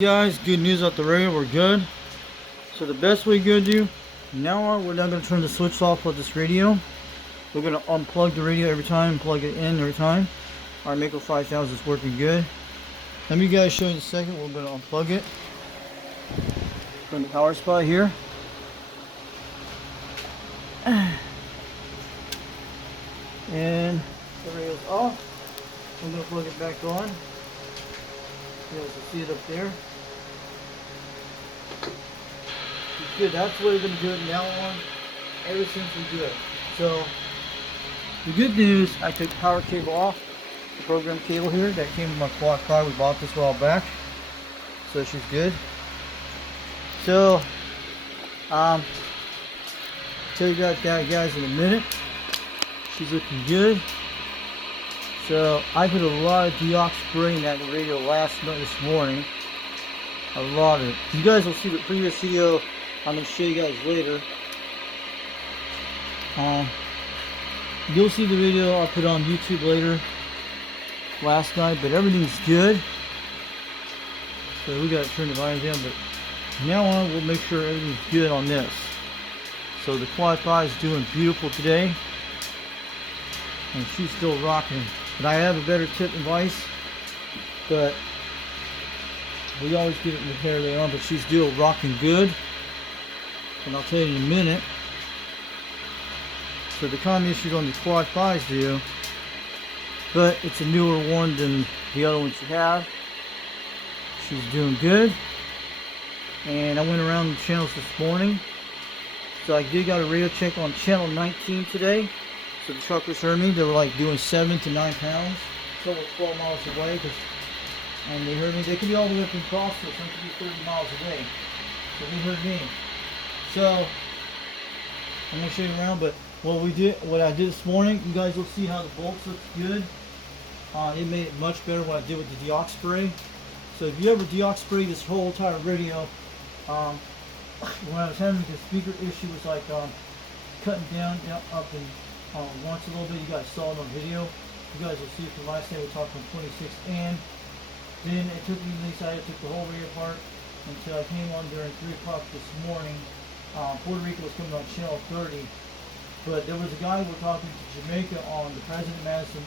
Guys, good news out the radio, we're good. So the best way you're gonna do now on, we're not gonna turn the switch off of this radio. We're gonna unplug the radio every time and plug it in every time. Our Mako 5000 is working good. Let me guys show you in a second. We're gonna unplug it from the power supply here. And the radio's off. I'm gonna plug it back on. You guys can see it up there. Good, that's the way we're going to do it now on, ever since we do it. So, the good news, I took the power cable off, the program cable here, that came with my Quad5, we bought this a while back, so she's good. So, tell you about that guys in a minute. She's looking good. So, I put a lot of deox spray in that radio last night, this morning. A lot of it. You guys will see the previous video. I'm going to show you guys later. You'll see the video I'll put on YouTube later last night, but everything's good. So we got to turn the volume down, but from now on we'll make sure everything's good on this. So the Quad5 is doing beautiful today, and she's still rocking. But I have a better tip device, but we always get it repaired later on, but she's still rocking good. And I'll tell you in a minute. So the common issues on the Quad5s do, but it's a newer one than the other ones you have. She's doing good. And I went around the channels this morning. So I did got a radio check on channel 19 today. So the truckers heard me. They were like doing 7 to 9 pounds. So we're 12 miles away. And they heard me. They could be all the way up in Crossville. Some could be 30 miles away. So they heard me. So I'm gonna show you around, but what I did this morning, you guys will see how the bolts look good. It made it much better what I did with the deox spray. So if you ever deox spray this whole entire radio, when I was having the speaker issue, was like cutting down, up and once a little bit. You guys saw it on video. You guys will see it from last night. We talked from 26, and then it took me to the side. I took the whole radio apart until I came on during 3 o'clock this morning. Puerto Rico was coming on channel 30, but there was a guy who was talking to Jamaica on the President Madison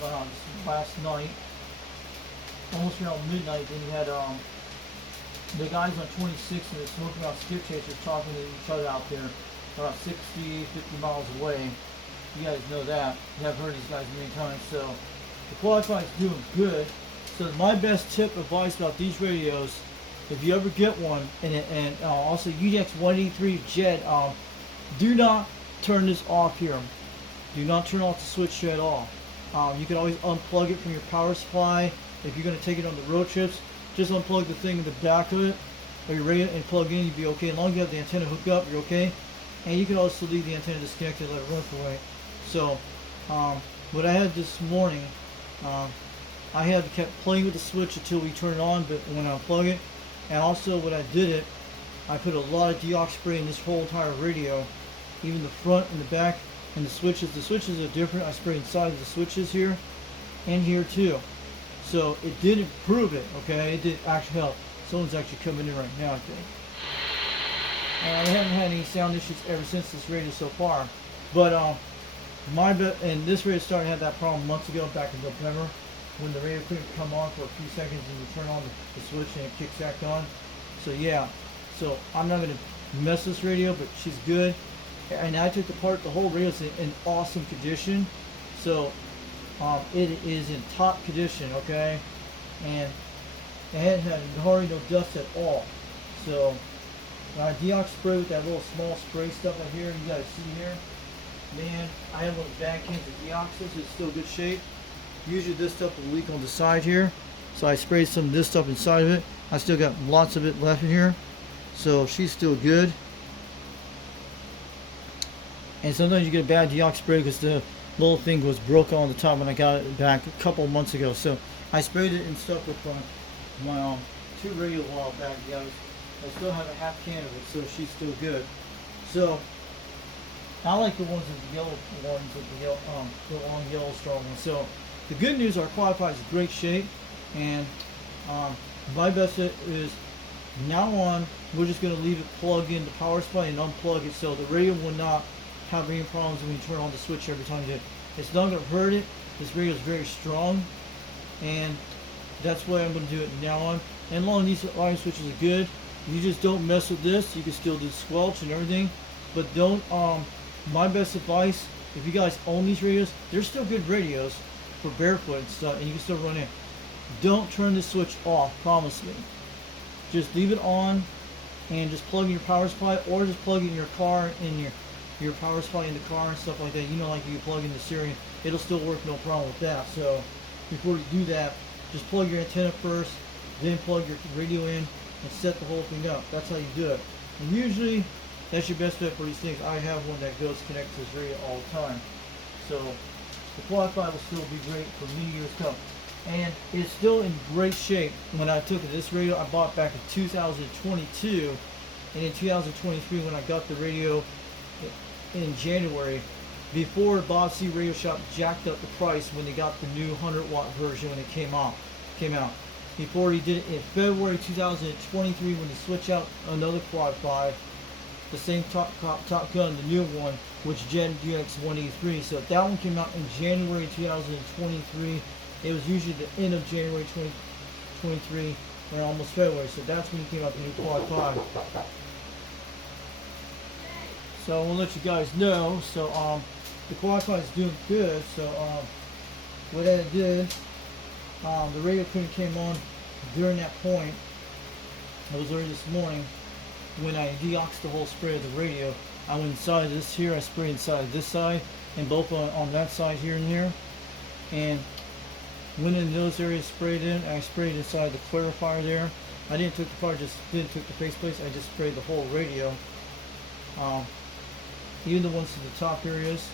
last night, almost around midnight. Then you had the guys on 26 and the Smoking Out Skip Chasers talking to each other out there about 60, 50 miles away. You guys know that. You have heard these guys many times. So the Quad5 is doing good. So my best tip advice about these radios, if you ever get one, and also UDX 183 Jet, do not turn this off here. Do not turn off the switch at all. You can always unplug it from your power supply. If you're going to take it on the road trips, just unplug the thing in the back of it, or your radio, and plug in, you'll be okay. As long as you have the antenna hooked up, you're okay. And you can also leave the antenna disconnected and let it run for a way. So, what I had this morning, I had kept playing with the switch until we turn it on, but when I unplug it, and also when I did it, I put a lot of deox spray in this whole entire radio, even the front and the back, and the switches. The switches are different. I sprayed inside the switches here, and here too. So it did improve it, okay? It did actually help. Someone's actually coming in right now, I think. And I haven't had any sound issues ever since this radio so far. But and this radio started to have that problem months ago, back in November, when the radio couldn't come on for a few seconds and you turn on the switch and it kicks back on. So yeah, so I'm not going to mess this radio, but she's good. And I took apart the whole radio. It's in awesome condition. So it is in top condition, okay? And it hadn't had hardly no dust at all. So when I deox spray with that little small spray stuff right here, you guys see here, man, I have one of the bad cans of deoxys. It's still good shape. Usually this stuff will leak on the side here, so I sprayed some of this stuff inside of it. I still got lots of it left in here, so she's still good. And sometimes you get a bad deox spray because the little thing was broke on the top when I got it back a couple of months ago. So I sprayed it and stuff with my 2 radio a while back. I still have a half can of it, so she's still good. So I like the ones with the yellow ones with the long yellow straw ones. So the good news, our Quad5 is in great shape, and my best tip is From now on, we're just going to leave it plugged in the power supply and unplug it so the radio will not have any problems when you turn on the switch every time you do it. It's not going to hurt it. This radio is very strong, and that's why I'm going to do it now on. And long these line switches are good. You just don't mess with this. You can still do squelch and everything, but don't. My best advice, if you guys own these radios, they're still good radios for barefoot and stuff, and you can still run in. Don't turn this switch off. Promise me. Just leave it on, and just plug in your power supply, or just plug it in your car in your power supply in the car and stuff like that. You know, like you plug in the Syrian, it'll still work, no problem with that. So before you do that, just plug your antenna first, then plug your radio in and set the whole thing up. That's how you do it. And usually that's your best bet for these things. I have one that goes connected to this radio all the time. So the Quad 5 will still be great for many years to come. And it's still in great shape. When I took it, this radio I bought back in 2022, and in 2023 when I got the radio in January, before Bob C Radio Shop jacked up the price when they got the new 100-watt version when it came out. Before he did it in February 2023 when he switched out another Quad 5, the same TopGun, the new one, which Gen GX183. So that one came out in January 2023. It was usually the end of January 2023 or almost February. So that's when he came out, the new Quad 5. So I want to let you guys know. So the Quad 5 is doing good. So what I did, the radio couldn't came on during that point. It was early this morning when I deoxed the whole spray of the radio. I went inside this here, I sprayed inside this side, and both on that side here and here. And went in those areas, sprayed in. I sprayed inside the clarifier there. I didn't took the part, just didn't took the faceplates. I just sprayed the whole radio. Even the ones to the top areas.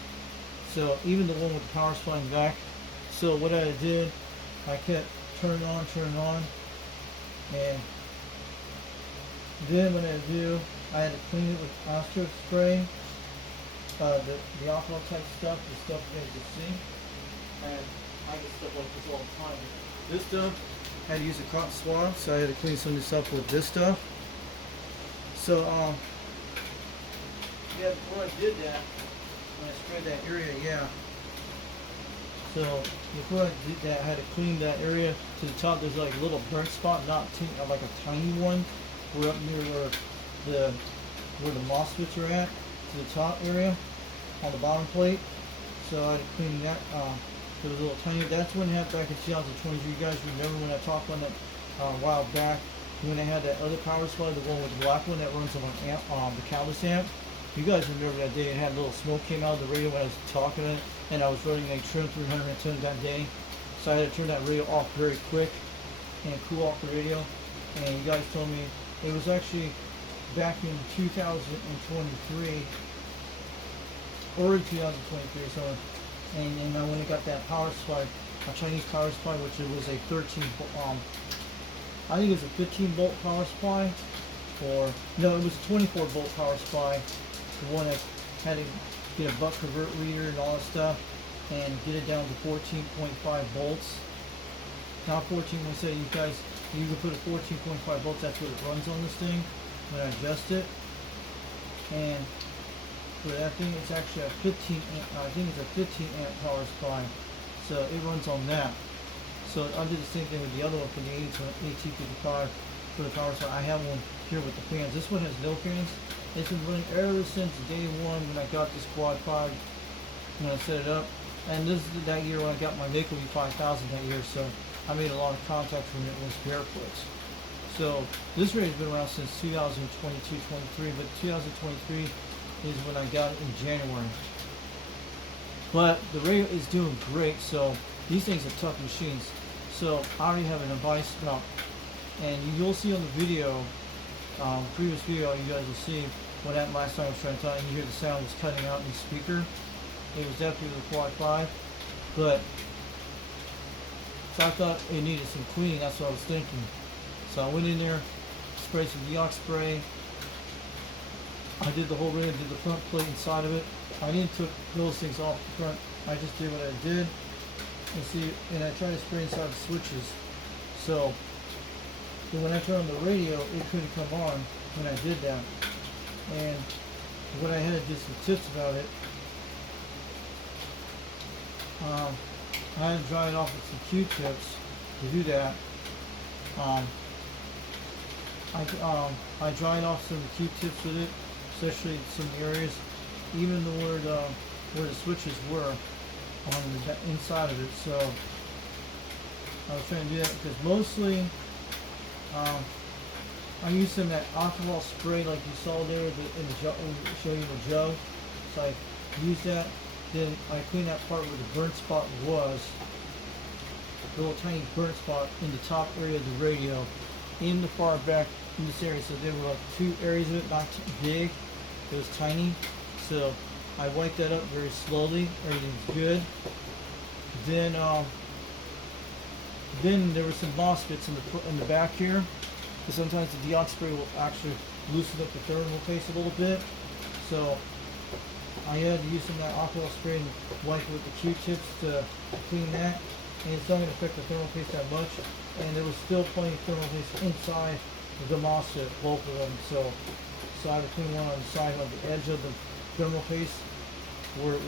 So even the one with the power supply in the back. So what I did, I kept turning on, and then what I do, I had to clean it with Astro spray, the alcohol type stuff, the stuff you guys can see. And I get stuff like this all the time. This stuff, I had to use a cotton swab, so I had to clean some of this up with this stuff. So, yeah, before I did that, when I sprayed that area, yeah. So, before I did that, I had to clean that area to the top. There's like a little burnt spot, not like a tiny one. We're up near where the MOSFETs are at, to the top area, on the bottom plate. So I had to clean that. It was a little tiny. That's when it happened back in 2023. You guys remember when I talked on that a while back, when I had that other power supply, the one with the black one that runs on an amp, the Catalyst amp. You guys remember that day it had a little smoke came out of the radio when I was talking it, and I was running a trim 300 antenna that day. So I had to turn that radio off very quick and cool off the radio. And you guys told me it was actually back in 2023, early 2023 or something. And I went and got that power supply, a Chinese power supply, which it was a 13, I think it was a 15 volt power supply, or no, it was a 24 volt power supply. The one that had to get a buck convert reader and all that stuff, and get it down to 14.5 volts. Now 14, I said you guys, you can put a 14.5 volts. That's what it runs on this thing when I adjust it. And for that thing, it's actually a 15 amp, I think it's a 15 amp power supply. So it runs on that. So I did the same thing with the other one for the AT55 for the power supply. I have one here with the fans. This one has no fans. It's been running ever since day one when I got this Quad 5, when I set it up. And this is that year when I got my Mako 5000 that year. So I made a lot of contacts when it was barefoots. So this radio's been around since 2022-23, but 2023 is when I got it in January. But the radio is doing great. So these things are tough machines. So I already have an advice about, and you'll see on the video, previous video, you guys will see what happened last time I was trying to talk, and you hear the sound was cutting out in the speaker. It was definitely the Quad 5, but so I thought it needed some cleaning. That's what I was thinking. So I went in there, sprayed some deox spray. I did the whole radio, did the front plate inside of it. I didn't took those things off the front. I just did what I did. And see, and I tried to spray inside the switches. So But when I turned on the radio, it couldn't come on when I did that. And what I had just some tips about it. I had to dry it off with some Q-tips to do that. I dried off some Q-tips with it, especially some areas, even where the switches were on the inside of it. So I was trying to do that because mostly I used some of that alcohol spray like you saw there in the jug, showing you the jug. So I used that. Then I cleaned that part where the burnt spot was, a little tiny burnt spot in the top area of the radio, in the far back in this area. So there were like two areas of it, not big, it was tiny. So I wiped that up very slowly. Everything's good. Then there were some MOSFETs in the back here. Because sometimes the deox spray will actually loosen up the thermal paste a little bit. So I had to use some of that alcohol spray and wipe it with the Q-tips to clean that. And it's not going to affect the thermal paste that much. And there was still plenty of thermal paste inside the MOSFET, both of them. So I had to clean one on the side on the edge of the thermal paste where it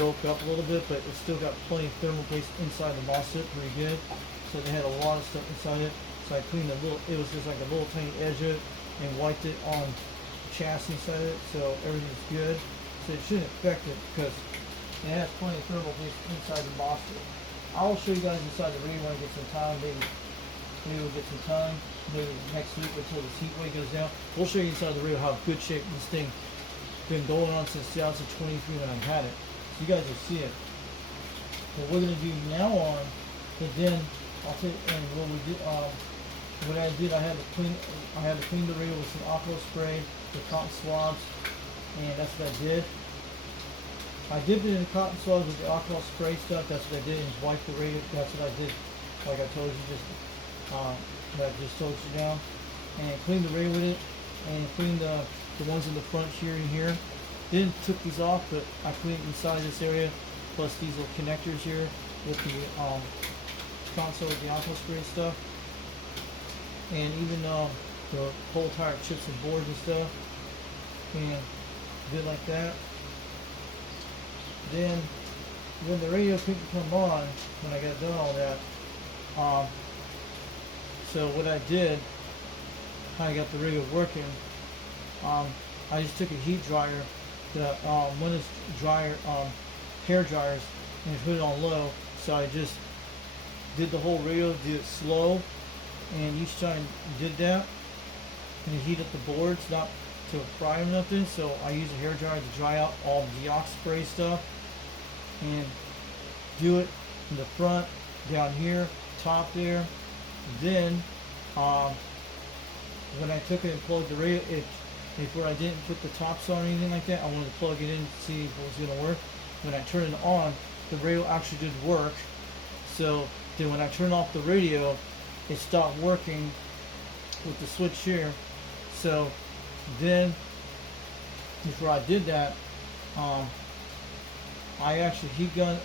broke up a little bit, but it still got plenty of thermal paste inside the MOSFET, pretty good. So they had a lot of stuff inside it. So I cleaned it was just like a little tiny edge of it and wiped it on the chassis side of it, so everything's good. So it shouldn't affect it because it has plenty of thermal paste inside the MOSFET. I'll show you guys inside the radio when I get some time. Maybe we'll get some time. Maybe next week until the heat wave goes down. We'll show you inside the radio how good shape this thing been going on since 2023 when I had it. So you guys will see it. What we're gonna do now on, but then I'll take and what we did. What I did, I had to clean the radio with some alcohol spray, with cotton swabs, and that's what I did. I dipped it in cotton swabs with the alcohol spray stuff. That's what I did, and wipe the radio. That's what I did, like I told you that I just told you now, and cleaned the radio with it, and cleaned the ones in the front here and here. Then took these off, but I cleaned inside this area, plus these little connectors here with the console with the alcohol spray and stuff. And even the whole entire chips and boards and stuff, and did like that. Then when the radio couldn't come on, when I got done all that, so what I did, I got the radio working. I just took a heat dryer, one of those dryer hair dryers, and put it on low. So I just did the whole radio, did it slow. And each time you did that, and you heat up the boards, not to fry them or nothing. So I use a hair dryer to dry out all the deox spray stuff, and do it in the front, down here, top there. Then when I took it and plugged the radio, where I didn't put the tops on or anything like that, I wanted to plug it in to see if it was going to work. When I turned it on, the radio actually did work. So then when I turned off the radio, it stopped working with the switch here. So then before I did that, I actually heat gun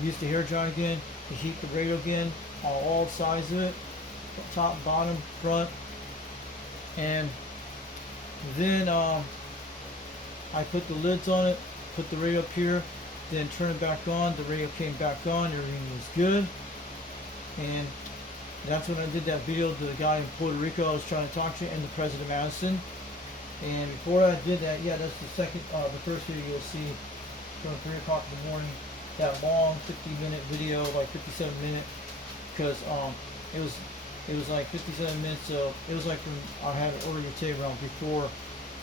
used the hair dryer again to heat the radio again on all sides of it, top, bottom, front. And then I put the lids on it, put the radio up here, then turn it back on. The radio came back on, everything was good. And that's when I did that video to the guy in Puerto Rico I was trying to talk to, and the President of Madison. And before I did that, yeah, that's the first video you'll see from 3 o'clock in the morning. That long 50-minute video, like 57 minutes, because it was like 57 minutes. So it was like when I had it earlier today, around before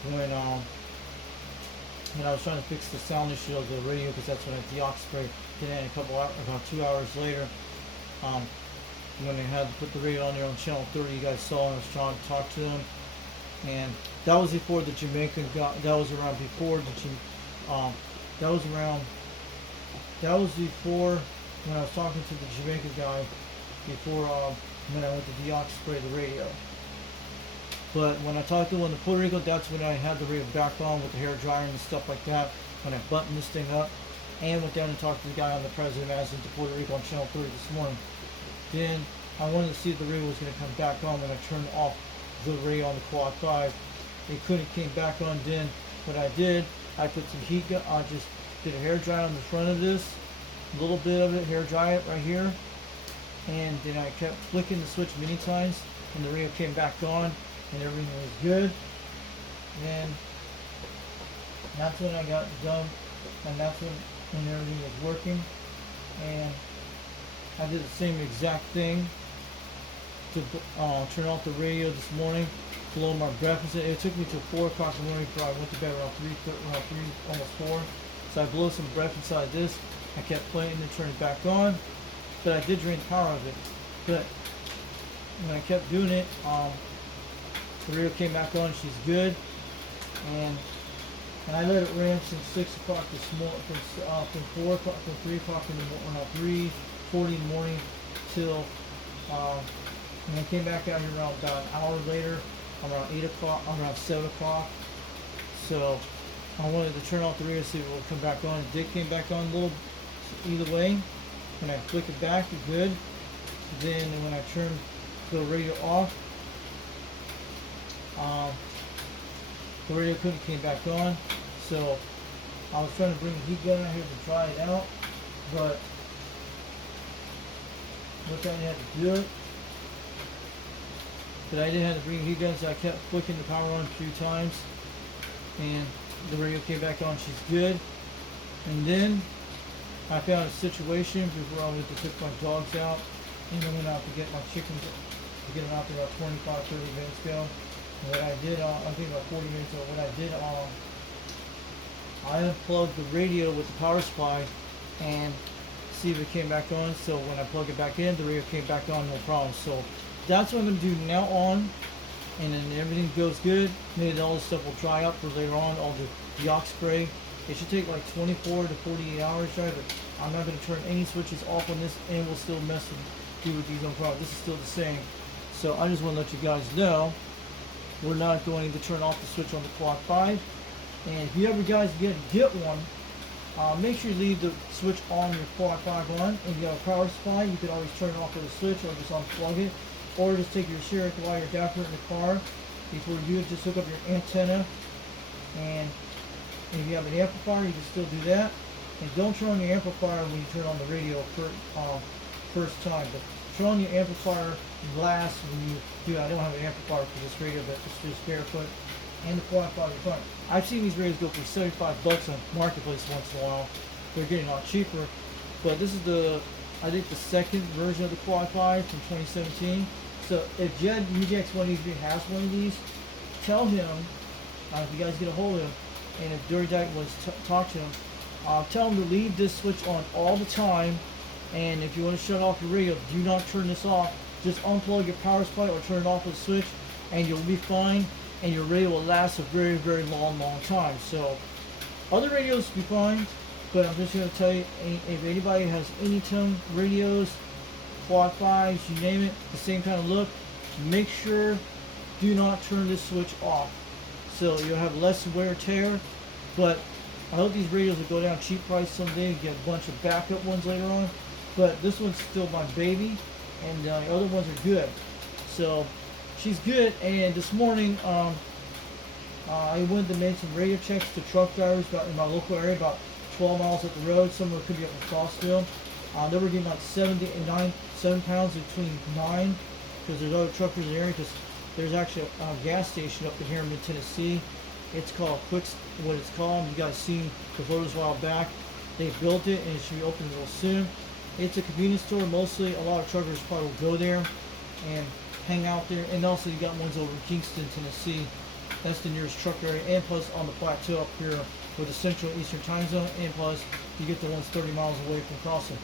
when I was trying to fix the sound issue of the radio, because that's when I deox sprayed. Then about 2 hours later, when they had to put the radio on there on channel 30, you guys saw, and I was trying to talk to them. And that was before the Jamaican got, that was around before the, that was before when I was talking to the Jamaican guy, before when I went to deox spray the radio. But when I talked to him in Puerto Rico, that's when I had the radio back on with the hair dryer and stuff like that, when I buttoned this thing up, and went down and talked to the guy on the President of Madison to Puerto Rico on channel 30 this morning. Then I wanted to see if the radio was going to come back on when I turned off the radio on the Quad 5. It couldn't came back on then. What I did, I put some heat gun, I just did a hair dry on the front of this, a little bit of it, hair dry it right here, and then I kept flicking the switch many times, and the radio came back on, and everything was good. And that's when I got done, and that's when everything was working. And I did the same exact thing to turn off the radio this morning, blow my breakfast. It took me till 4 o'clock in the morning before I went to bed around 3, almost 4. So I blew some breath inside this. I kept playing and turning it back on, but I did drain the power of it. But when I kept doing it, the radio came back on. She's good, and I let it ran since 6 o'clock this morning, from 4 o'clock, from 3 o'clock in the morning, 3:40 in the morning till. And I came back out here around about an hour later, around 8 o'clock, around 7 o'clock. So I wanted to turn off the radio so it will come back on. It did came back on a little, either way. When I flick it back, it's good. Then when I turn the radio off, the radio couldn't came back on. So I was trying to bring the heat gun out here to try it out, but looked like I had to do it. But I didn't have to bring heat guns, so I kept flicking the power on a few times, and the radio came back on. She's good. And then I found a situation before I went to take my dogs out, and I went out to get my chickens, to get them out there about 25, 30 minutes ago. And what I did, I think about 40 minutes ago, what I did, I unplugged the radio with the power supply and see if it came back on. So when I plug it back in, the radio came back on, no problem. So that's what I'm going to do now on, and then everything goes good. Maybe all this stuff will dry up for later on, all the deox spray. It should take like 24 to 48 hours dry, but I'm not going to turn any switches off on this, and we'll still mess with these on product. This is still the same. So I just want to let you guys know, we're not going to turn off the switch on the Quad 5. And if you ever guys get one, make sure you leave the switch on your Quad 5 on. If you have a power supply, you can always turn it off with a switch or just unplug it. Or just take your Sherrick wire adapter in the car. Before you do it, just hook up your antenna. And if you have an amplifier, you can still do that. And don't turn on your amplifier when you turn on the radio first time. But turn on your amplifier last when you do. I don't have an amplifier for this radio, but it's just barefoot. And the Quad 5 in front. I've seen these radios go for $75 on Marketplace once in a while. They're getting a lot cheaper. But this is I think the second version of the Quad 5 from 2017. So if Jed UJX183 has one of these, tell him, if you guys get a hold of him, and if Dirty Dyke wants to talk to him, tell him to leave this switch on all the time. And if you want to shut off your radio, do not turn this off. Just unplug your power supply or turn it off with a switch, and you'll be fine. And your radio will last a very, very long time. So other radios will be fine, but I'm just going to tell you, if anybody has any tone radios, Quad 5s, you name it, the same kind of look, make sure do not turn this switch off. So you'll have less wear and tear. But I hope these radios will go down cheap price someday and get a bunch of backup ones later on. But this one's still my baby, and the other ones are good. So she's good. And this morning, I went to make some radio checks to truck drivers in my local area, about 12 miles up the road. Some of it could be up in Crossville. They were getting like 7 pounds between 9, because there's other truckers in the area. Because there's actually a gas station up in here in Tennessee. It's called what it's called. You guys seen the photos a while back. They built it, and it should be open real soon. It's a convenience store. Mostly, a lot of truckers probably will go there and hang out there. And also, you got ones over in Kingston, Tennessee. That's the nearest truck area. And plus, on the plateau up here with the Central Eastern Time Zone. And plus, you get the ones 30 miles away from crossing.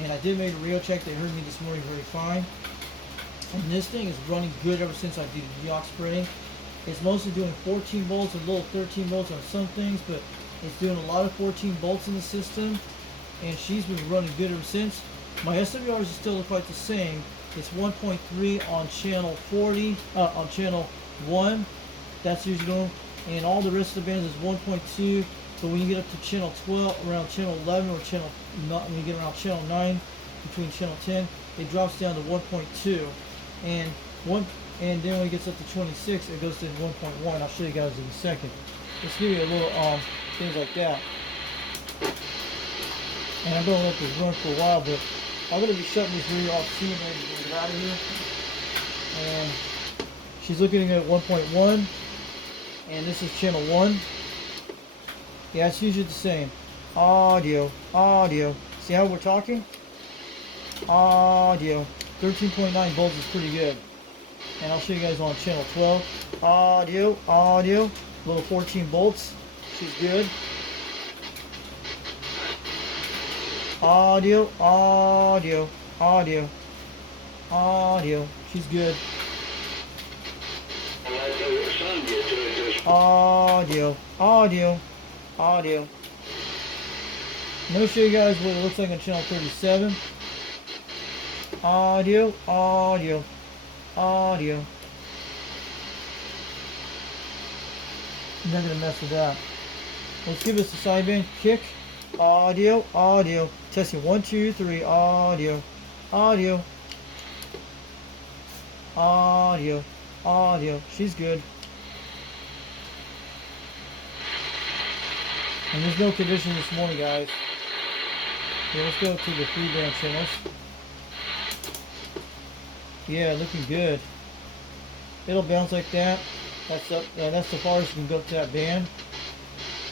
And I did make a radio check. They heard me this morning very fine. And this thing is running good ever since I did the deox spraying. It's mostly doing 14 volts and a little 13 volts on some things, but it's doing a lot of 14 volts in the system. And she's been running good ever since. My SWRs are still quite the same. It's 1.3 on channel 40, on channel 1. That's usually doing. And all the rest of the bands is 1.2. But when you get up to channel 12, around channel 11 or channel, when you get around channel 9, between channel 10, it drops down to 1.2, and then when it gets up to 26, it goes to 1.1. I'll show you guys in a second. Let's give you a little things like that. And I'm gonna let this run for a while, but I'm gonna be shutting this video off soon and get out of here. And she's looking at 1.1, and this is channel 1. Yeah, it's usually the same. Audio. See how we're talking? Audio. 13.9 volts is pretty good. And I'll show you guys on channel 12. Audio. Little 14 volts. She's good. Audio. She's good. Audio. Let me show you guys what it looks like on channel 37. Audio. I'm not gonna mess with that. Let's give us a sideband kick. Audio. Testing 1, 2, 3. Audio. She's good. And there's no condition this morning, guys. Yeah, let's go to the 3-band channels. Yeah, looking good. It'll bounce like that. That's up. That's the farthest you can go up to that band.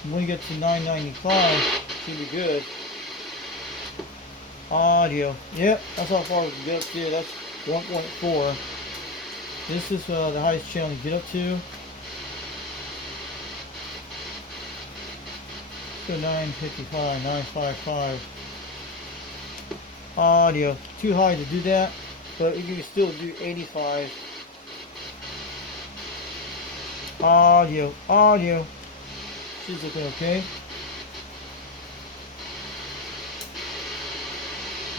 And when you get to 995, should be good. Audio. Yep, that's how far we can get up to. That's 1.4. This is the highest channel you get up to. Go 955, 955. Audio. Too high to do that, but you can still do 85. Audio. She's looking okay.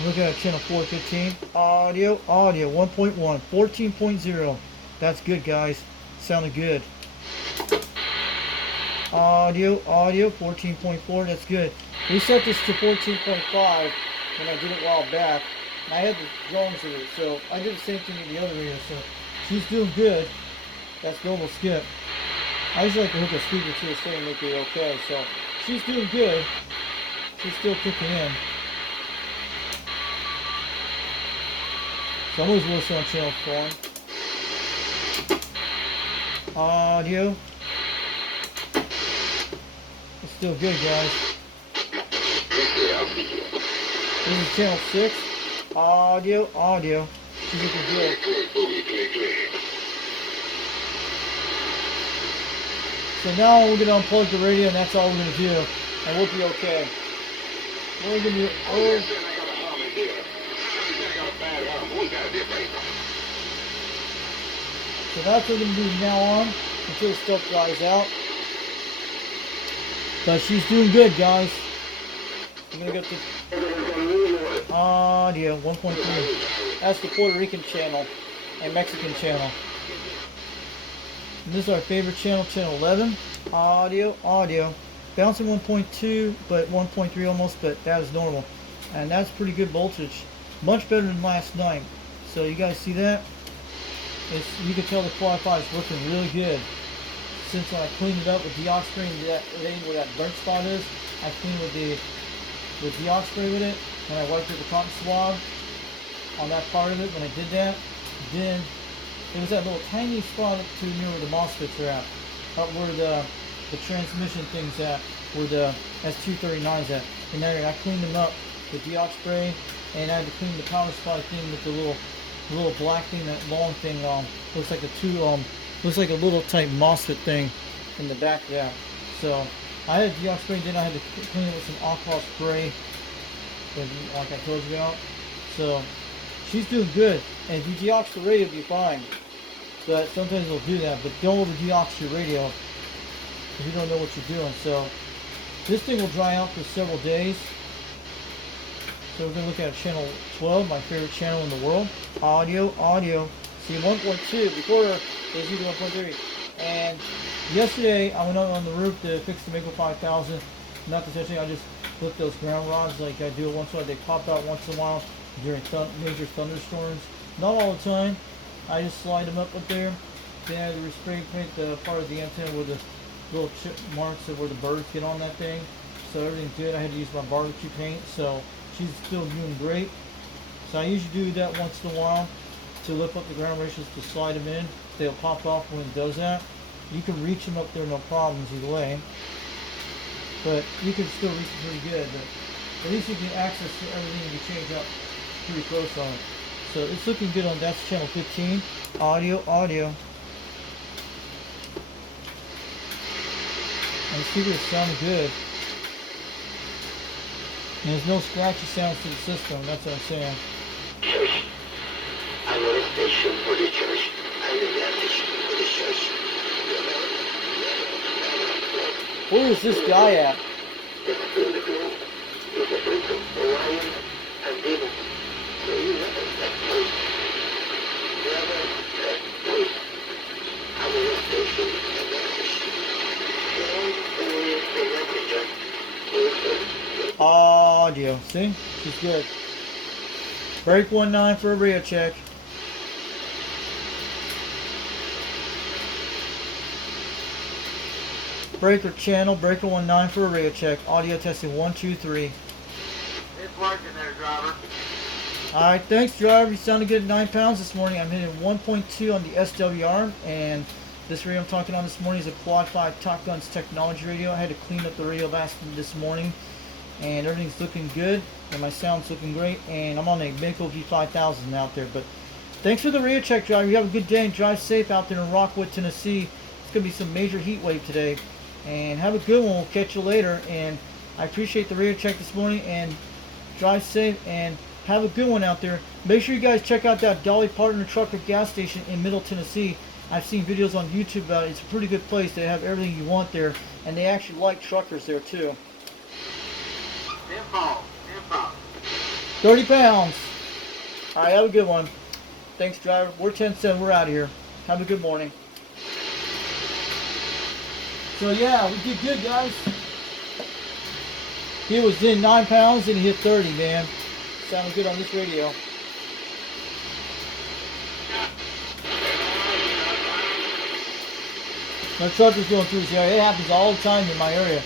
Look at channel 415. Audio. 1.1. 14.0. That's good, guys. Sounded good. Audio. 14.4. That's good. We set this to 14.5 when I did it a while back. And I had the drones with it, so I did the same thing in the other video. So she's doing good. That's normal skip. I just like to hook a speaker to this thing and make it okay. So she's doing good. She's still kicking in. So I'm always listening on channel 4. Audio. It's still good, guys. This is channel 6. Audio. She's looking good. So now we're going to unplug the radio, and that's all we're going to do. And we'll be okay. We're going to do... So that's what we're going to do from now on until stuff dries out. But she's doing good, guys. I'm going to get the audio 1.3. That's the Puerto Rican channel and Mexican channel. And this is our favorite channel, channel 11. Audio. Bouncing 1.2, but 1.3 almost, but that is normal. And that's pretty good voltage. Much better than last night. So you guys see that? You can tell the Quad5 is working really good. Since when I cleaned it up with deox spray and that where that burnt spot is, I cleaned with the deox spray with it. When I wiped it with the cotton swab on that part of it, when I did that, then it was that little tiny spot up to near where the MOSFETs are at, up where the transmission thing's at, where the S239's at. And there, I cleaned them up with deox spray, and I had to clean the power supply thing with the little black thing, that long thing. Looks like looks like a little type MOSFET thing in the back of that. So I had deox spray, then I had to clean it with some alcohol spray, like I told you about. So she's doing good, and if you deox the radio, it'll be fine. But sometimes it'll do that. But don't over deox your radio if you don't know what you're doing. So this thing will dry out for several days. So we're going to look at channel 12, my favorite channel in the world. Audio. See, 1.2. Before it was using 1.3. And yesterday I went out on the roof to fix the Mako 5000. Not to touch it, I just flip those ground rods like I do once in a while. They pop out once in a while. during major thunderstorms. Not all the time. I just slide them up there. Then I had to spray paint the part of the antenna where the little chip marks of where the birds get on that thing. So everything's good. I had to use my barbecue paint. So she's still doing great. So I usually do that once in a while to lift up the ground ratios to slide them in. They'll pop off when it does that. You can reach them up there no problems either way. But you can still reach them pretty good. But at least you can access everything you change up pretty close on it. So it's looking good on, that's channel 15. Audio. And the speakers sound good. And there's no scratchy sounds to the system, that's what I'm saying. Church. I'm on a station for the church. I'm the message for the church. Where is this guy at? Audio. See? She's good. Break 19 for a radio check. Breaker channel, breaker 19 for a radio check. Audio testing 1, 2, 3. It's working there, driver. Alright, thanks driver. You sounded good at 9 pounds this morning. I'm hitting 1.2 on the SWR, and this radio I'm talking on this morning is a Quad5 TopGun's technology radio. I had to clean up the radio this morning, and everything's looking good, and my sound's looking great, and I'm on a Mako V5000 out there. But thanks for the radio check, driver. You have a good day and drive safe out there in Rockwood, Tennessee. It's going to be some major heat wave today. And have a good one. We'll catch you later. And I appreciate the radio check this morning. And drive safe and have a good one out there. Make sure you guys check out that Dolly Parton Trucker gas station in Middle Tennessee. I've seen videos on YouTube about it. It's a pretty good place. They have everything you want there. And they actually like truckers there too. 30 pounds. Alright, have a good one. Thanks, driver. We're 10-7. We're out of here. Have a good morning. So yeah, we did good, guys. He was in 9 pounds and he hit 30, man. Sounded good on this radio. No truckers going through this area. It happens all the time in my area.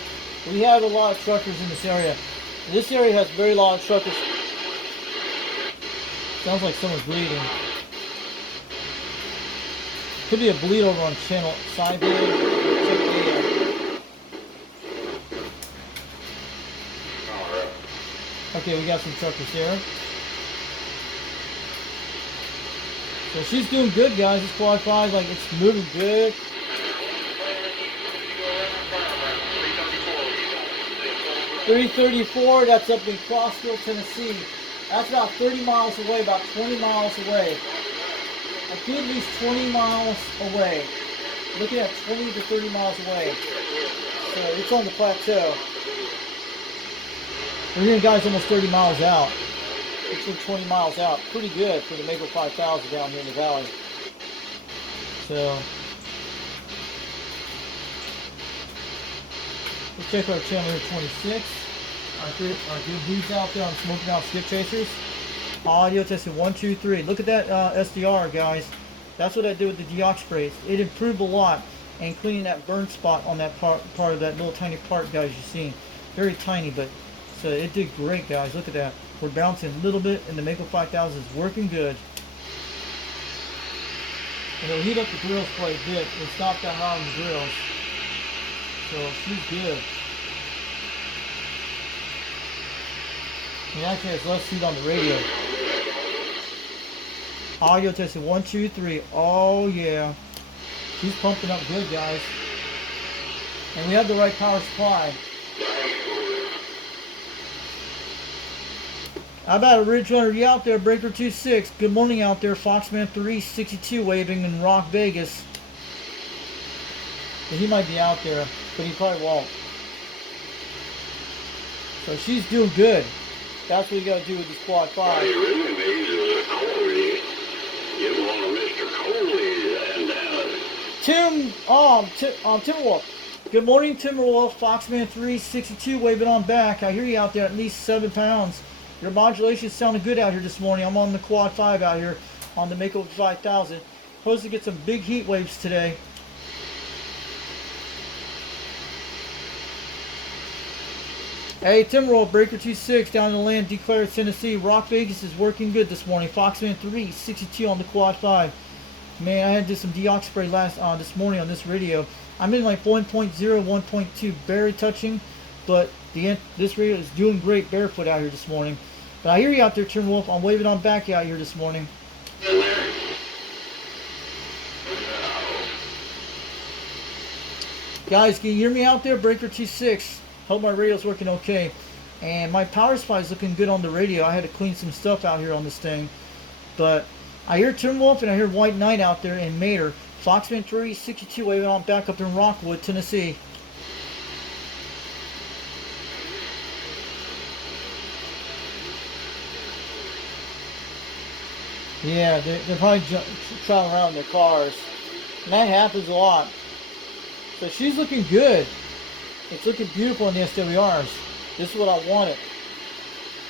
We have a lot of truckers in this area. This area has very lot of truckers. Sounds like someone's bleeding. Could be a bleed over on channel side there. Okay, we got some truckers here. So she's doing good, guys. This Quad 5, like, it's moving good. 334, that's up in Crossville, Tennessee. That's about 30 miles away, about 20 miles away. I think at least 20 miles away. Looking at 20 to 30 miles away. So it's on the plateau. We're hearing guys almost 30 miles out. It's been 20 miles out. Pretty good for the Mako 5000 down here in the valley. So let's check our channel here 26. Our good dudes out there on smoking out skip chasers. Audio testing 1, 2, 3. Look at that SDR, guys. That's what I did with the deox sprays. It improved a lot, and cleaning that burn spot on that part of that little tiny part, guys, you seen. Very tiny, but so it did great, guys. Look at that. We're bouncing a little bit, and the Mako 5000 is working good. And it'll heat up the grills quite a bit and stop that hot on the grills. So she's good. And actually has less heat on the radio. Audio testing 1, 2, 3. Oh yeah. She's pumping up good, guys. And we have the right power supply. How about a Ridge Runner? You out there, Breaker 26. Good morning out there, Foxman 362 waving in Rock Vegas. But he might be out there, but he probably won't. So she's doing good. That's what you got to do with this Quad 5. Timberwolf. Good morning, Timberwolf. Foxman 362 waving on back. I hear you out there at least 7 pounds. Your modulation sounded good out here this morning. I'm on the Quad 5 out here on the Mako 5000. Supposed to get some big heat waves today. Hey, Timberwolf Breaker 26 down in the land, declared Tennessee. Rock Vegas is working good this morning. Foxman 3, 62 on the Quad 5. Man, I had to do some deox spray this morning on this radio. I'm in like 1.0, 1.2 barely touching, but this radio is doing great barefoot out here this morning. But I hear you out there, Timberwolf. I'm waving on back out here this morning. Guys, can you hear me out there? Breaker 26. Hope my radio's working okay. And my power supply is looking good on the radio. I had to clean some stuff out here on this thing. But I hear Timberwolf and I hear White Knight out there in Mater. Foxman 3, 62 waving on back up in Rockwood, Tennessee. Yeah, they're probably traveling around in their cars. And that happens a lot. So she's looking good. It's looking beautiful in the SWRs. This is what I wanted.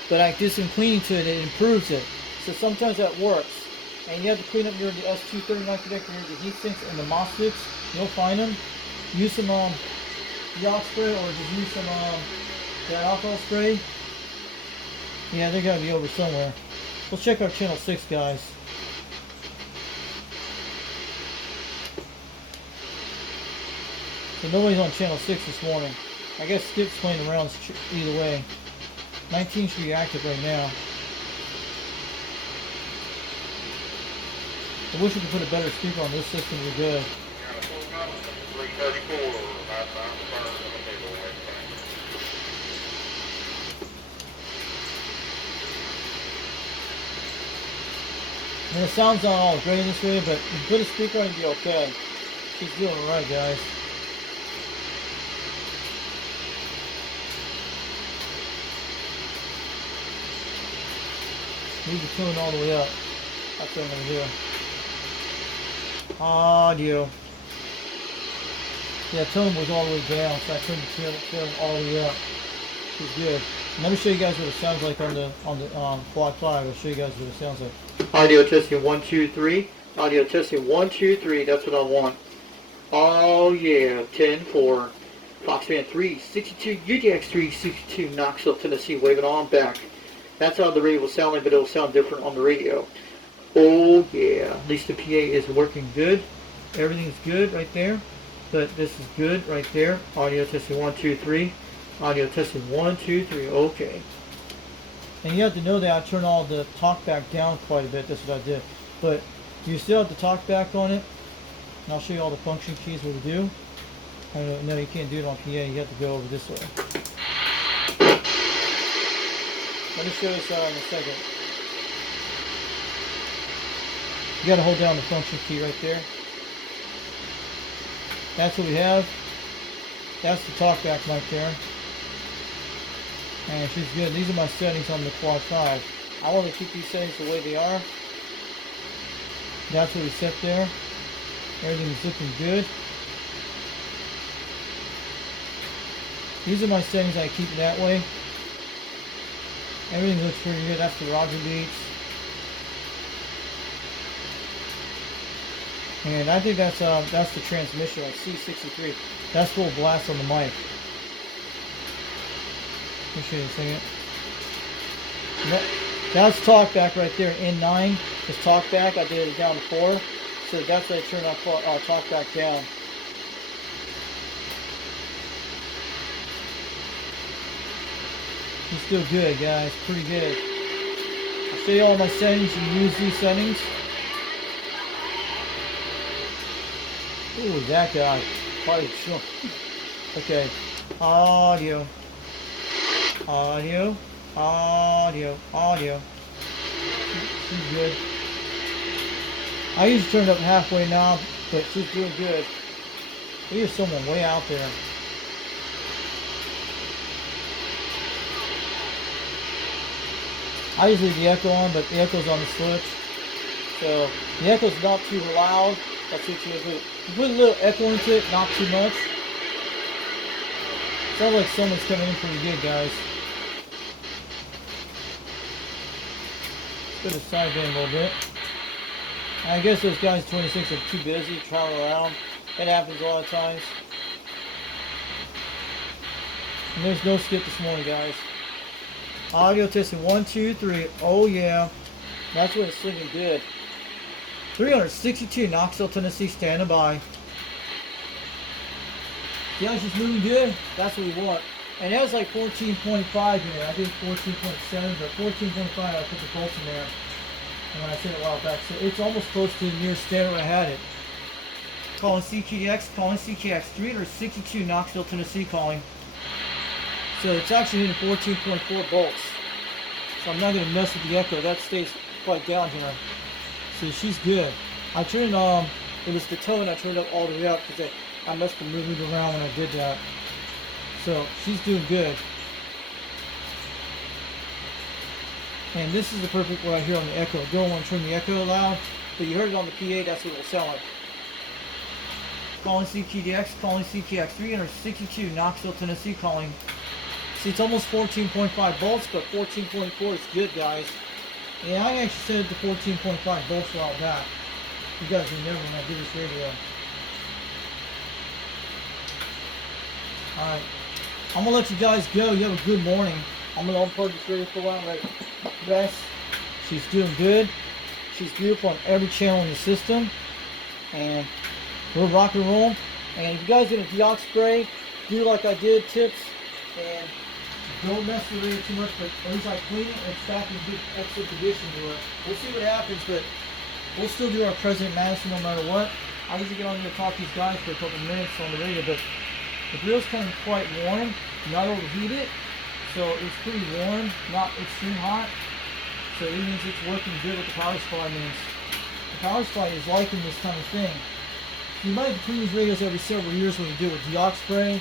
But I did some cleaning to it, it improves it. So sometimes that works. And you have to clean up near the S239 connector, near the heat sinks and the MOSFETs. You'll find them. Use some deox spray or just use some that alcohol spray. Yeah, they gotta be over somewhere. Let's check our channel 6, guys. So nobody's on channel 6 this morning. I guess Skip's playing around either way. 19 should be active right now. I wish we could put a better speaker on this system to be good. And the sound's not all great in this way, but you put a speaker on, you'll be okay. She's doing it right, guys. Move the tone all the way up. That's what I'm going to do. Audio. Yeah, tone was all the way down, so I turned the tone all the way up. It's good. And let me show you guys what it sounds like on the Quad 5. I'll show you guys what it sounds like. Audio testing 1, 2, 3. Audio testing 1, 2, 3. That's what I want. Oh yeah, 10-4. Foxman 3, 62, UDX 3, 62, Knoxville, Tennessee, waving on back. That's how the radio will sound like, but it will sound different on the radio. Oh yeah, at least the PA is working good. Everything's good right there. But this is good right there. Audio testing 1, 2, 3. Audio testing 1, 2, 3. Okay. And you have to know that I turn all the talkback down quite a bit. That's what I did. But you still have the talkback on it. And I'll show you all the function keys what to do. No, you can't do it on PA. You have to go over this way. Let me show you this in a second. You got to hold down the function key right there. That's what we have. That's the talkback right there. And she's good. These are my settings on the Quad 5. I want to keep these settings the way they are. That's what we set there. Everything is looking good. These are my settings. I keep it that way. Everything looks pretty good. That's the Roger beats. And I think that's the transmission, like C63. That's full blast on the mic. Let me show you a second. That's talkback right there. N9 is talkback. I did it down to 4. So that's why I turned off talkback down. It's still good, guys. Pretty good. I'll show you all my settings. You use these settings. Ooh, that guy. Probably sure. Okay. Audio. Audio. Audio. Audio. She's good. I usually turn it up halfway now, but she's doing good. There's someone way out there. I usually leave the echo on, but the echo's on the switch. So the echo's not too loud. That's what you do. You put a little echo into it, not too much. Sounds like someone's coming in pretty good, guys. Put the sideband a little bit. I guess those guys 26 are too busy to travel around. It happens a lot of times. And there's no skip this morning, guys. Audio testing 1, 2, 3. Oh yeah, that's when it's looking good. 362 Knoxville, Tennessee, standing by. Yeah, it's just moving good. That's what we want. And that was like 14.5 here. I think 14.7, but 14.5. I put the bolts in there. And when I said it a while back, so it's almost close to the near standard when I had it. Calling CKDX, calling CKX, 362 Knoxville, Tennessee, calling. So it's actually hitting 14.4 volts. So I'm not going to mess with the echo. That stays quite down here. So she's good. I turned it was the tone I turned up all the way up because I must have moved it around when I did that. So she's doing good. And this is the perfect what I hear on the echo. Don't want to turn the echo loud, but you heard it on the PA, that's what it'll sound like. Calling CKDX, calling CKX, 362 Knoxville, Tennessee, calling. See, it's almost 14.5 volts, but 14.4 is good, guys. Yeah, I actually set it to 14.5 volts a while back. You guys remember when I did this radio. Alright, I'm going to let you guys go. You have a good morning. I'm going to unplug this radio for a while. Right. Rest. She's doing good. She's beautiful on every channel in the system. And we're rock and roll. And if you guys get a deox spray, do like I did, tips. And don't mess with the radio too much, but at least I clean it and it's back in good excellent condition to it. We'll see what happens, but we'll still do our President Madison no matter what. I usually get on here and talk to these guys for a couple of minutes on the radio, but the grill's kind of quite warm, not overheated. So it's pretty warm, not extreme hot. So it means it's working good with the power supply means. The power supply is liking this kind of thing. You might clean these radios every several years when you do it with deox spray.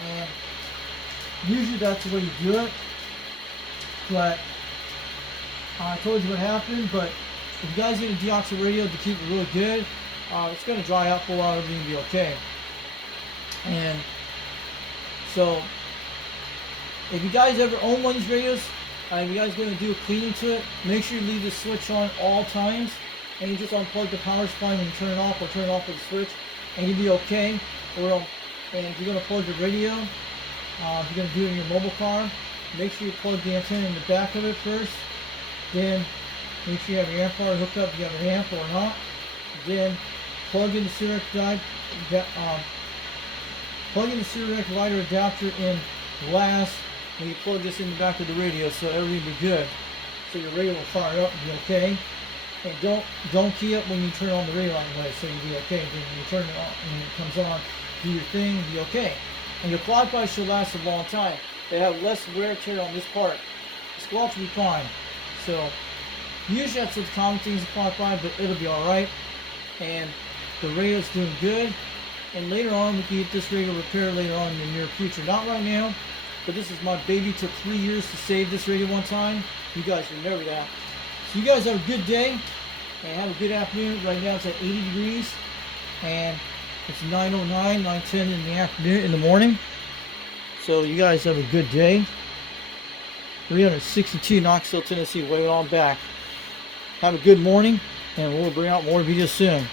And usually that's the way you do it. But I told you what happened, but if you guys get a deox radio to keep it really good, it's going to dry out for a while, everything will be okay. And so if you guys ever own one of these radios, and you guys going to do a cleaning to it, make sure you leave the switch on all times, and you just unplug the power supply when you turn it off, or turn it off with the switch, and you'll be okay. Or, and if you're going to plug the radio, if you're going to do it in your mobile car, make sure you plug the antenna in the back of it first. Then make sure you have your amplifier hooked up, if you have an amp or not. Then plug in the serial lighter adapter in last when you plug this in the back of the radio, so everything will be good. So your radio will fire up and be okay. And don't key up when you turn on the radio anyway, so you'll be okay. Then when you turn it on and it comes on, do your thing, be okay. And your Quad5 should last a long time. They have less wear and tear on this part. The squats will be fine. So usually that's the common things with Quad5, but it'll be alright. And the radio's doing good. And later on, we can get this radio repaired later on in the near future. Not right now, but this is my baby. It took 3 years to save this radio one time. You guys remember that. So you guys have a good day and have a good afternoon. Right now it's at 80 degrees and it's 9:09, 9:10 in the afternoon, in the morning. So you guys have a good day. 362 Knoxville, Tennessee, waving on back. Have a good morning, and we'll bring out more videos soon.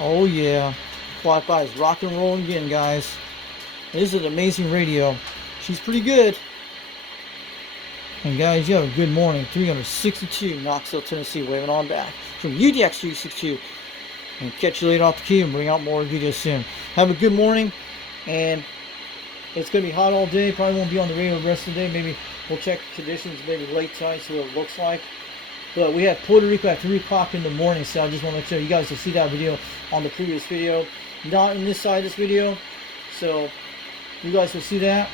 Oh yeah, Quad5 is rock and rolling again, guys. This is an amazing radio. She's pretty good. And guys, you have a good morning. 362 Knoxville, Tennessee, waving on back from UDX 362. And catch you later off the key and bring out more videos soon. Have a good morning, and it's going to be hot all day. Probably won't be on the radio the rest of the day. Maybe we'll check the conditions maybe late tonight, see what it looks like. But we have Puerto Rico at 3 o'clock in the morning, so I just want to let you guys to see that video on the previous video. Not in this side of this video, so you guys will see that.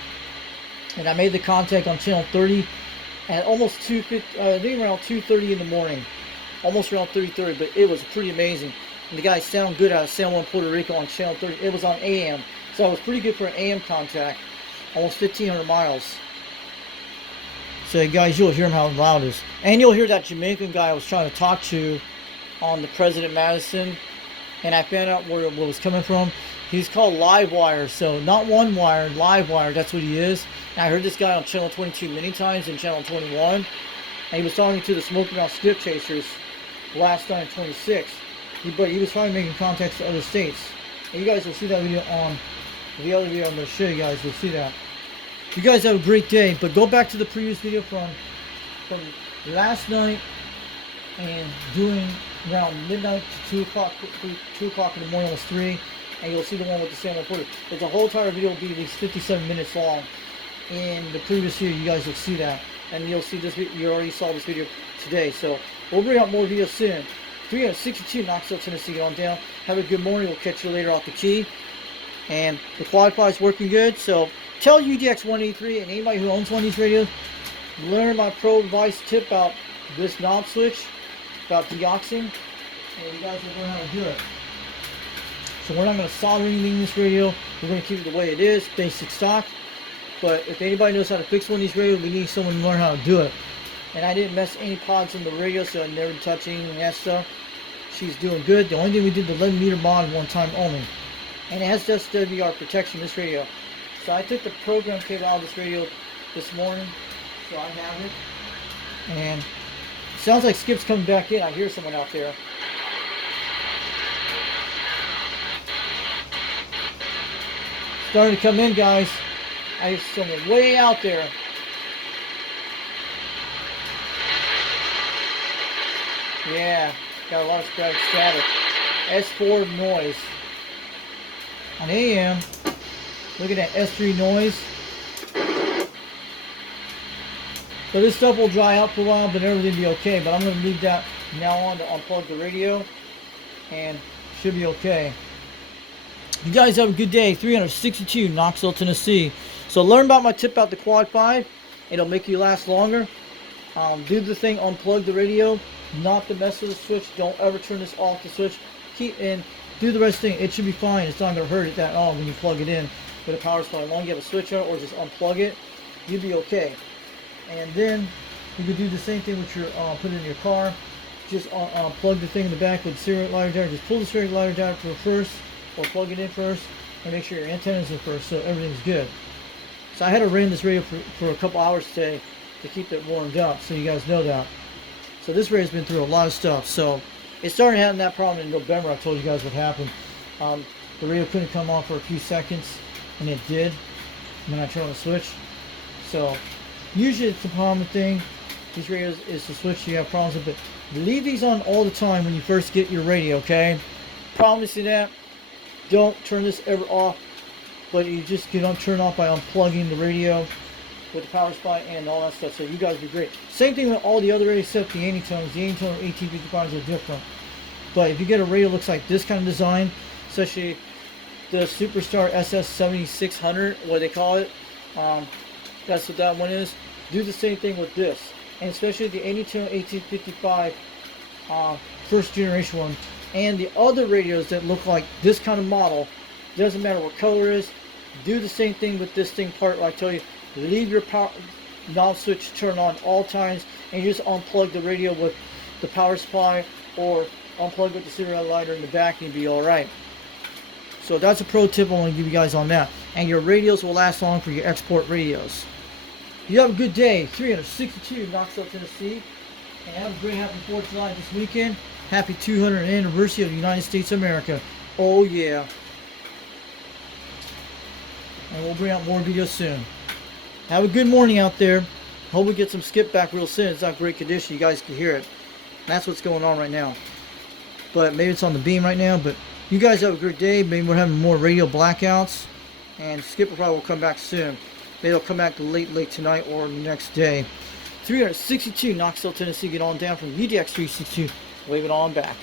And I made the contact on channel 30 at almost 2:50, I think around 2:30 in the morning. Almost around 3:30, but it was pretty amazing. And the guys sound good out of San Juan, Puerto Rico on channel 30. It was on AM, so it was pretty good for an AM contact. Almost 1,500 miles. So guys, you'll hear him how loud it is. And you'll hear that Jamaican guy I was trying to talk to on the President Madison. And I found out where it was coming from. He's called Livewire, so not one wire, Livewire, that's what he is. And I heard this guy on channel 22 many times, and channel 21. and he was talking to the Smoking Out Skip Chasers last night in 26. But he was probably making contacts to other states. And you guys will see that video on the other video I'm going to show you guys. You'll see that. You guys have a great day. But go back to the previous video from last night and doing around midnight to 2 o'clock, 2 o'clock in the morning, almost 3. And you'll see the one with the Samuel Porter. But the whole entire video will be at least 57 minutes long. In the previous video, you guys will see that. And you'll see this video. You already saw this video today. So we'll bring out more videos soon. 362 Knoxville, Tennessee, on down. Have a good morning. We'll catch you later off the key. And the Quad 5 is working good. So tell UDX 183 and anybody who owns one of these radios, learn my pro advice tip about this knob switch, about deoxing, and you guys will learn how to do it. So we're not going to solder anything in this radio. We're going to keep it the way it is, basic stock. But if anybody knows how to fix one of these radios, we need someone to learn how to do it. And I didn't mess any pods in the radio, so I never touched anything of that stuff. She's doing good. The only thing we did the 11 meter mod one time only. And it has SWR protection, this radio. So I took the program cable out of this radio this morning. So I have it. And it sounds like Skip's coming back in. I hear someone out there. Starting to come in, guys. I hear someone way out there. Yeah, got a lot of static. S4 noise. On AM, look at that S3 noise. So this stuff will dry out for a while, but everything will be okay. But I'm going to leave that now on to unplug the radio, and should be okay. You guys have a good day. 362 Knoxville, Tennessee. So learn about my tip about the Quad 5. It'll make you last longer. Do the thing, unplug the radio, not to mess with the switch. Don't ever turn this off the switch. Keep in, do the rest of the thing. It should be fine. It's not going to hurt it that all when you plug it in with a power supply. As long as you have a switch on it or just unplug it, you'll be okay. And then you can do the same thing with your put it in your car. Just plug the thing in the back with the serial lighter adapter. Just pull the serial lighter adapter first, or plug it in first, and make sure your antennas are first, so everything's good. So I had to run this radio for a couple hours today to keep it warmed up, so you guys know that. So this radio's been through a lot of stuff. So it started having that problem in November. I told you guys what happened. The radio couldn't come on for a few seconds, and it did when I turned on the switch. So usually it's a common thing. These radios is the switch you have problems with, but leave these on all the time when you first get your radio, okay? Promise you that. Don't turn this ever off, but you just don't turn off by unplugging the radio with the power supply and all that stuff. So you guys be great. Same thing with all the other radios except the antitones. The antitone 1855s are different. But if you get a radio that looks like this kind of design, especially the Superstar SS7600, what they call it, that's what that one is. Do the same thing with this, and especially the Anytone 1855 first generation one, and the other radios that look like this kind of model. Doesn't matter what color it is. Do the same thing with this thing part. Like I tell you, leave your power knob switch turned on all times, and you just unplug the radio with the power supply, or unplug with the serial lighter in the back, and you'll be all right. So that's a pro tip I want to give you guys on that. And your radios will last long for your export radios. You have a good day. 362 Knoxville, Tennessee. And have a great happy 4th of July this weekend. Happy 200th anniversary of the United States of America. Oh yeah. And we'll bring out more videos soon. Have a good morning out there. Hope we get some skip back real soon. It's not great condition. You guys can hear it. That's what's going on right now. But maybe it's on the beam right now. But you guys have a great day. Maybe we're having more radio blackouts. And skip probably will come back soon. Maybe it'll come back late tonight or the next day. 362 Knoxville, Tennessee. Get on down from UDX 362. Wave it on back.